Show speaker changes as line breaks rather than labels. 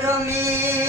follow me.